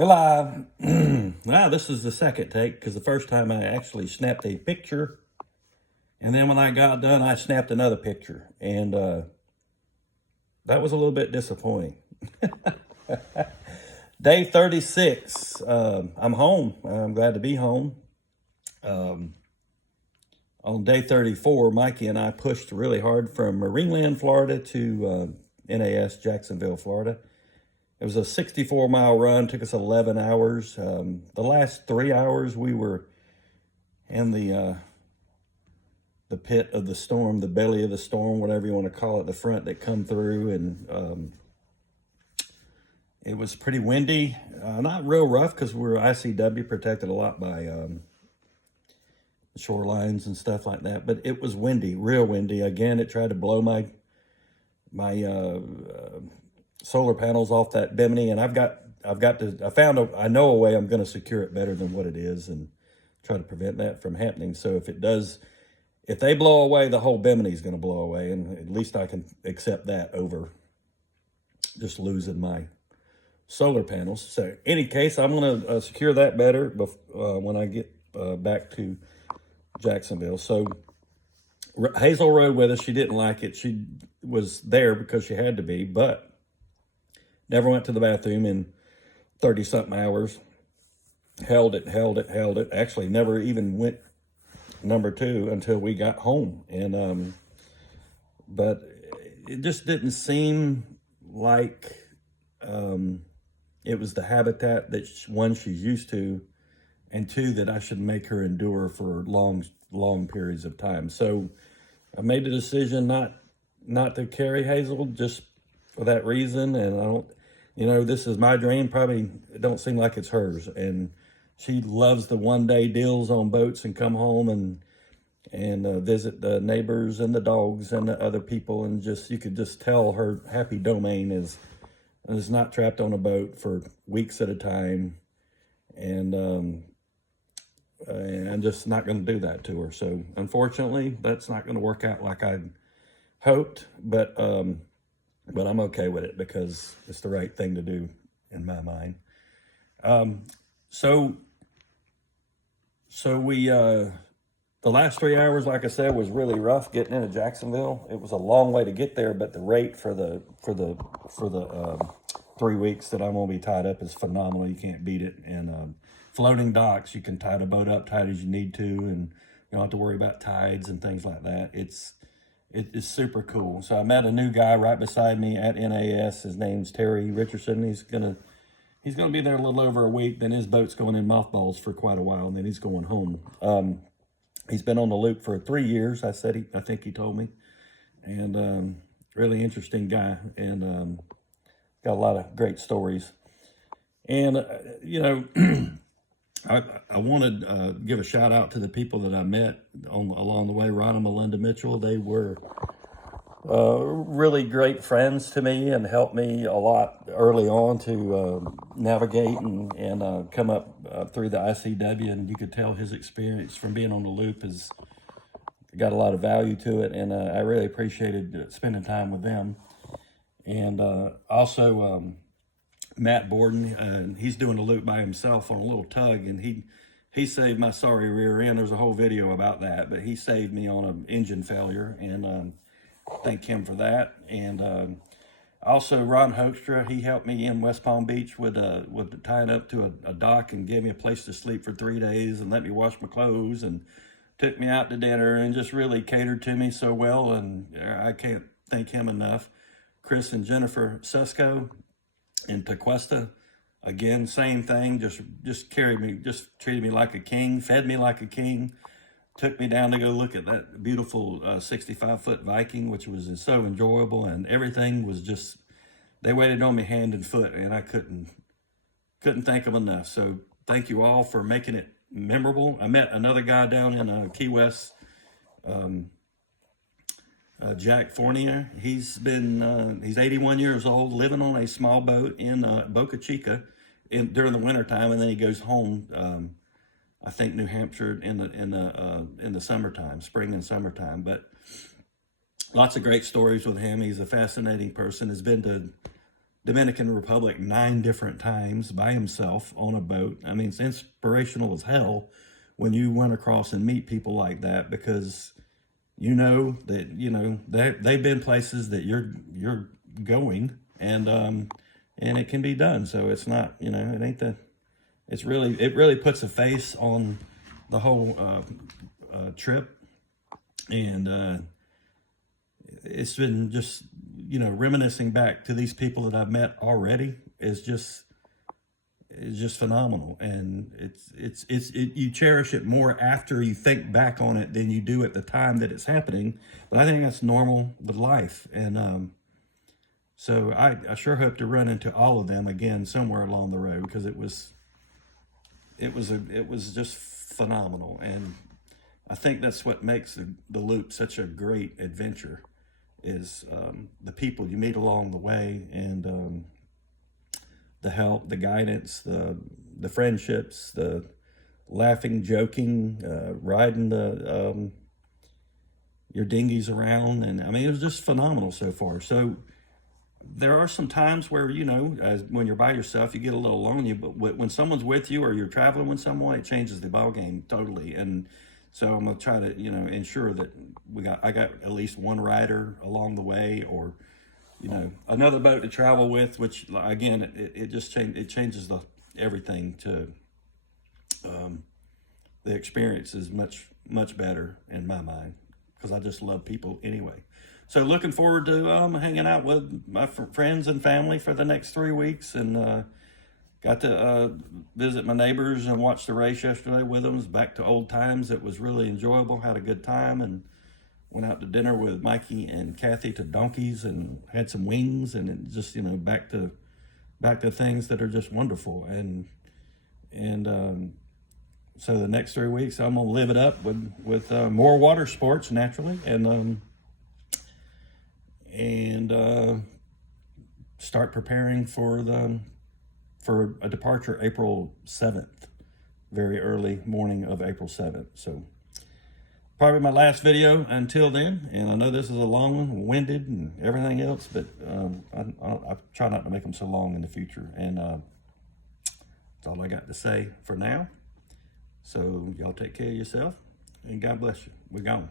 Well, this is the second take because the first time I actually snapped a picture, and then when I got done, I snapped another picture, and that was a little bit disappointing. Day 36. I'm home. I'm glad to be home. On day 34, Mikey and I pushed really hard from Marineland, Florida to NAS, Jacksonville, Florida. It was a 64-mile run, took us 11 hours. The last 3 hours we were in the pit of the storm, the belly of the storm, whatever you want to call it, the front that come through, and it was pretty windy. Not real rough because we're ICW, protected a lot by shorelines and stuff like that, but it was windy, real windy. Again, it tried to blow my solar panels off that Bimini, and I know a way I'm going to secure it better than what it is and try to prevent that from happening. So if they blow away, the whole Bimini is going to blow away, and at least I can accept that over just losing my solar panels. So any case, I'm going to secure that better when I get back to Jacksonville. So Hazel rode with us. She didn't like it. She was there because she had to be, but never went to the bathroom in 30-something hours. Held it. Actually, never even went number 2 until we got home. And but it just didn't seem like it was the habitat that one, she's used to, and 2, that I should make her endure for long periods of time. So I made the decision not to carry Hazel just for that reason. And I don't, this is my dream. Probably it don't seem like it's hers. And she loves the one-day deals on boats and come home and visit the neighbors and the dogs and the other people. And you could just tell her happy domain is not trapped on a boat for weeks at a time. And I'm just not going to do that to her. So unfortunately, that's not going to work out like I hoped, but I'm okay with it because it's the right thing to do in my mind. So we, the last 3 hours, like I said, was really rough getting into Jacksonville. It was a long way to get there, but the rate for the 3 weeks that I'm going to be tied up is phenomenal. You can't beat it. And floating docks, you can tie the boat up tight as you need to, and you don't have to worry about tides and things like that. It's super cool. So I met a new guy right beside me at NAS. His name's Terry Richardson. He's gonna be there a little over a week. Then his boat's going in mothballs for quite a while, and then he's going home. He's been on the loop for 3 years. I think he told me, and really interesting guy, and got a lot of great stories. And I want to give a shout out to the people that I met along the way. Ron and Melinda Mitchell, they were really great friends to me and helped me a lot early on to navigate and come up through the ICW. And you could tell his experience from being on the loop has got a lot of value to it. And I really appreciated spending time with them. And also Matt Borden, he's doing a loop by himself on a little tug, and he saved my sorry rear end. There's a whole video about that, but he saved me on an engine failure, and thank him for that. And also Ron Hoekstra, he helped me in West Palm Beach with tying up to a dock and gave me a place to sleep for 3 days and let me wash my clothes and took me out to dinner and just really catered to me so well, and I can't thank him enough. Chris and Jennifer Susko in Tequesta, again, same thing, just carried me, just treated me like a king, fed me like a king, took me down to go look at that beautiful 65-foot Viking, which was so enjoyable, and everything was just, they waited on me hand and foot, and I couldn't thank them enough. So thank you all for making it memorable. I met another guy down in Key West, Jack Fournier. He's 81 years old, living on a small boat in Boca Chica during the wintertime, and then he goes home. I think New Hampshire in the summertime, spring and summertime. But lots of great stories with him. He's a fascinating person. Has been to Dominican Republic 9 different times by himself on a boat. I mean, it's inspirational as hell when you run across and meet people like that, because you know that, you know, they've been places that you're going, and it can be done. So it's not, you know, it ain't the, it really puts a face on the whole trip. And it's been just, you know, reminiscing back to these people that I've met already is just phenomenal. And you cherish it more after you think back on it than you do at the time that it's happening. But I think that's normal with life. And so I sure hope to run into all of them again somewhere along the road, because it was just phenomenal. And I think that's what makes the Loop such a great adventure, is the people you meet along the way, and the help, the guidance, the friendships, the laughing, joking, riding the your dinghies around. And I mean, it was just phenomenal so far. So there are some times where, you know, when you're by yourself, you get a little lonely, but when someone's with you or you're traveling with someone, it changes the ball game totally. And so I'm gonna try to, you know, ensure that I got at least one rider along the way, or, you know, another boat to travel with, which again, it changes everything to, the experience is much better in my mind, because I just love people anyway. So looking forward to hanging out with my friends and family for the next 3 weeks, and got to visit my neighbors and watch the race yesterday with them. It was back to old times. It was really enjoyable. Had a good time, and went out to dinner with Mikey and Kathy to Donkeys and had some wings, and it just, you know, back to things that are just wonderful. And so the next 3 weeks I'm gonna live it up with more water sports naturally, and start preparing for a departure April 7th, very early morning of April 7th. So probably my last video until then. And I know this is a long one, winded and everything else, but I try not to make them so long in the future. And that's all I got to say for now. So y'all take care of yourself, and God bless you. We're gone.